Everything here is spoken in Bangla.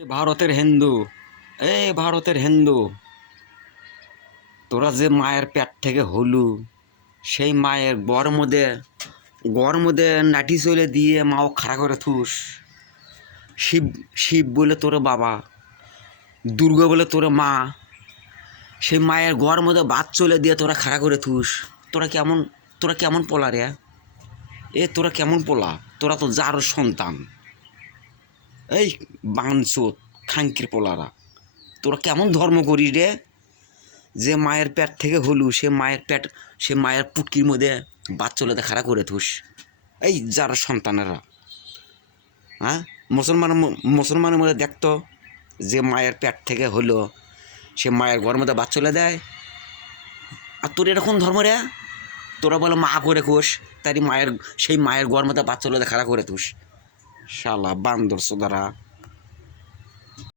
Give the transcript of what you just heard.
ভারতের হিন্দু, ভারতের হিন্দু, তোরা যে মায়ের পেট থেকে হলু, সেই মায়ের গড় মধ্যে নাটি চলে দিয়ে মাও খাড়া করে থুস। শিব শিব বলে তোর বাবা, দুর্গা বলে তোর মা, সেই মায়ের গড় মধ্যে বাদ চলে দিয়ে তোরা খাড়া করে থুস। তোরা কেমন পোলা রে? তোরা কেমন পোলা? তোরা তো যার সন্তান। এই বাঞ্চোত খাঙ্কির পোলারা, তোরা কেমন ধর্ম করিস রে? যে মায়ের পেট থেকে হলু, সে মায়ের পুটকির মধ্যে বাচ্চা খাড়া করে থুস। এই যার সন্তানেরা, হ্যাঁ, মুসলমানের মধ্যে দেখতো যে মায়ের পেট থেকে হলো, সে মায়ের ঘরের মধ্যে বাচ্চা দেয়। আর তোর এরকম ধর্ম রে? তোরা বলে মা করে খোস, তাই সেই মায়ের ঘর মধ্যে বাচ্চা খাড়া করে থুস। শালা বান্দর সোদারা।